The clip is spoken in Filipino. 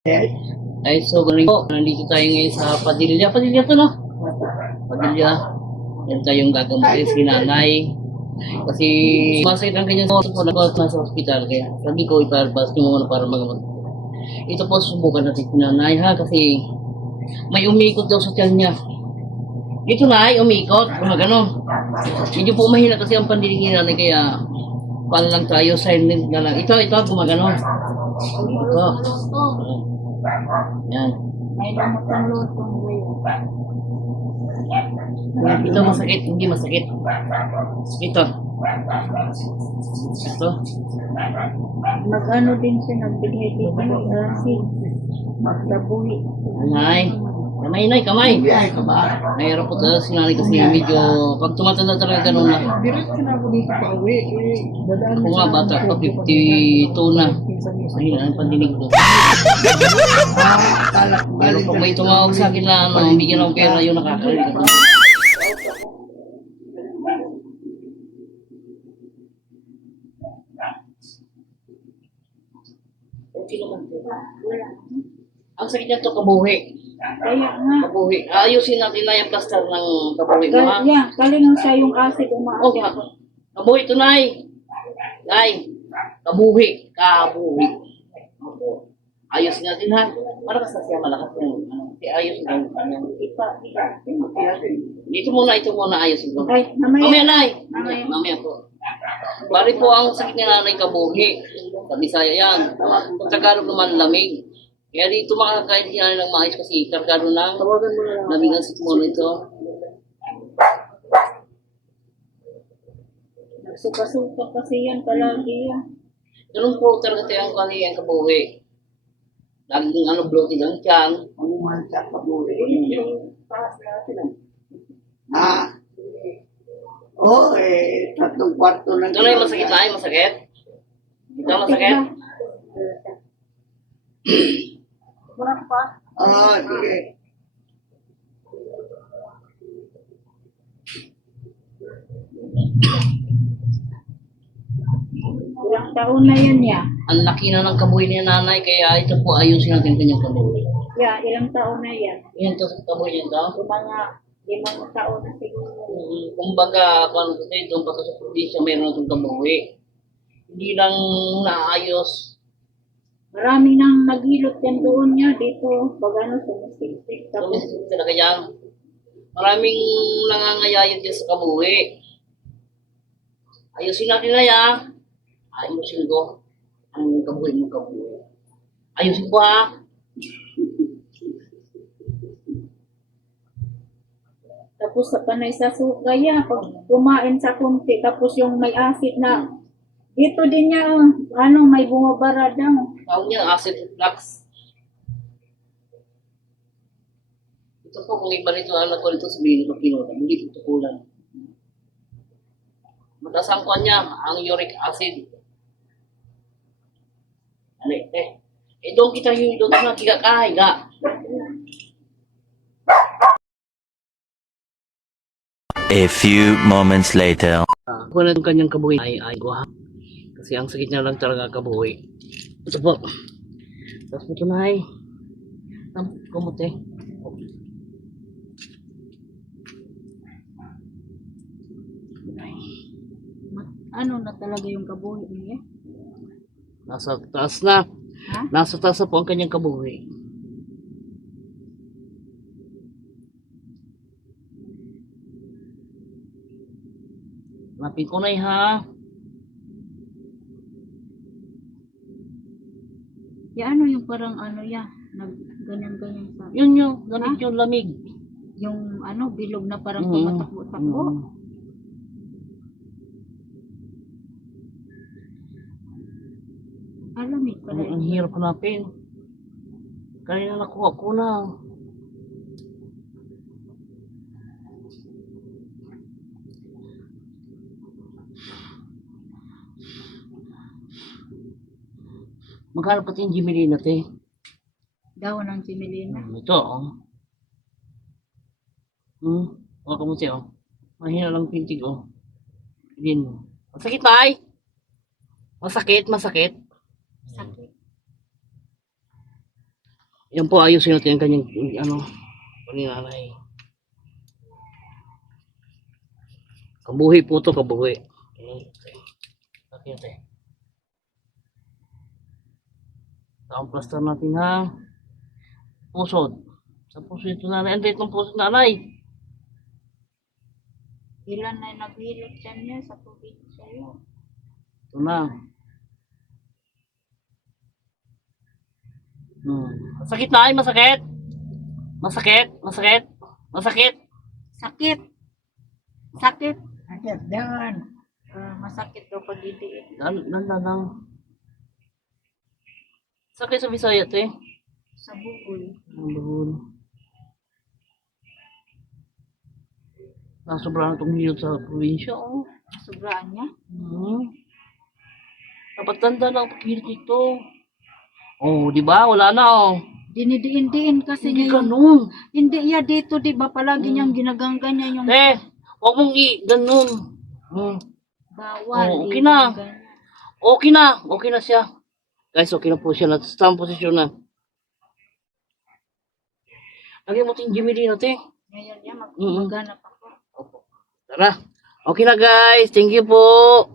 Ay, so ganun po. Nandito tayo ngayon sa Padilla. Padilla to, no? Padilla. Yan tayong gagamutin si nanay. Kasi masakit ang kanyang oras po nasa hospital. Kaya sabi ko, iparabas niyo muna para magamot. Ito po, subukan natin si nanay ha. Kasi may umikot daw sa tiyan niya. Dito na ay umikot. Gano. Medyo po mahina kasi ang pandinig ni nanay. Kaya paano lang tayo, silent na lang. Ito, gumagano. Ito. Yan. May damot ang lutong ngayon. Ito masakit, hindi masakit. Ito. Ito. Mag-ano din siya, nagbigay-bigay kasi magdabuhi. Nay. Kamay. Mayroon po talaga si nanay kasi medyo pag tumatanda talaga ganun na. Diretso na ako dito pa uwi. Ako nga bata pa 52 na. Ayun ang pandinig ko. Pero pag may tumawag sa akin na bigyan ng pera yung nakakarinig ko. Okay naman po. Ang sakit niya ito kabuhi. Kaya nga. Kabuhi. Ayusin natin na yung plaster ng kabuhi mo ha. Kaya, kalingan siya yung acid Oh, umaakit. kabuhi ito, Nay. Nay, kabuhi. Opo. Ayusin natin ha. Malakas na siya, malakas yung ayusin natin. Ito muna ayusin ko. Ay, mamaya. Mamaya, Nay. Mamaya. Mamaya po. Bari po ang sakit ni nanay kabuhi. Sa Bisaya yan. Pag Tagalog naman lamig. Kaya dito makakain si nanay ng maayos kasi kargado ng lamig ang sitmono ito. Nagsuka-suka kasi yan palagi yan. Ganun po talaga tayo ang kali ang kabuhi. Laging bloated ang tiyan. Ang man sa kabuhi. Oo, tatlong kwarto lang. Ito na yung masakit na masakit. Ito masakit. Kurang pa. Sige. Ilang taon na yan ya. Ang laki na ng kabuhi ni nanay kaya ito po ayusin natin kanyang kabuhi. Ya, ilang taon na yan. Yan to sa kabuhi niya daw. Yung mga 5 taon na siguro. Kumbaga, kung ito pa sa probinsya mayroon itong kabuhi. Hindi lang naayos. Marami nang naghilot yan doon niya dito. Pag ano, sumisik-sik. Tapos, Tapos talaga yan. Maraming nangangayayat dyan sa kabuhi. Ayusin natin na yan. Ayusin ko. Ang kabuhi mo kabuhi. Ayusin ko ha. tapos sa panay sa suka ya. Pag kumain sa kunti, tapos yung may acid na, dito din niya, ano, may bumabara daw. Tawag niya acid reflux. Ito po kung iba nito anak ko nito sabihin ko pinuha. Hindi ito kulang. Mataas ang kuha niya, ang uric acid. Doon kita yung doon na higa. A few moments later. Kung ano yung kanyang kabuhi ay guha. Kasi ang sakit niya lang talaga kabuhi. Ito po. Tapos ito na ay kumuti. Ano na talaga yung kabuhi niya? Nasa taas na. Ha? Nasa taas na po ang kanyang kabuhi. Napin ko na ha. Ya ano yung parang ano ya, ganyan-ganyan sa, Yun yung gamit yung lamig. yung ano, bilog na parang Mm. tumatakbo-takbo. Alamig pala Ang yun. hirap hanapin. Kanina nakuha ko na. Magkano pati yung Jimmy natin? Daw ng Jimelina. Ito, oh. Baka mo siya, oh. Mahina lang pintig, oh. Din. Masakit, tay? Masakit. Sakit. Yan po, ayusin natin ang kanyang, paninanay. Kabuhi po to, kabuhi. Okay. Ang plaster natin ha. Pusod. Sa puso ito nanay. Ang date ng puso nanay. Ilan na naghilot siya niya sa tubig sa'yo. Ito na. Masakit na ay, masakit. Masakit. Sakit. Sakit. Agad yan. Masakit daw pag idiin. Lang. Sakit sa Bisaya te. Sa bugol. Ang duhon. Nasobra na itong hilot sa probinsya. Oh. Sobraan niya. Dapat tanda lang paghilot ito. Oh, di ba? Wala na oh. Dinidiin-diin kasi Hindi niya yung... ganun. Hindi, dito, di ba? Palagi niyang ginaganggan yung Huwag mong ganun. bawal. Oh, okay na. ganyan. Okay na siya. Guys, okay na po siya. Nasa posisyon na. Lagyan mo yung Jimmy din natin. Ngayon niya, Mm-mm. maghanap ako. Tara. Okay na guys. Thank you po.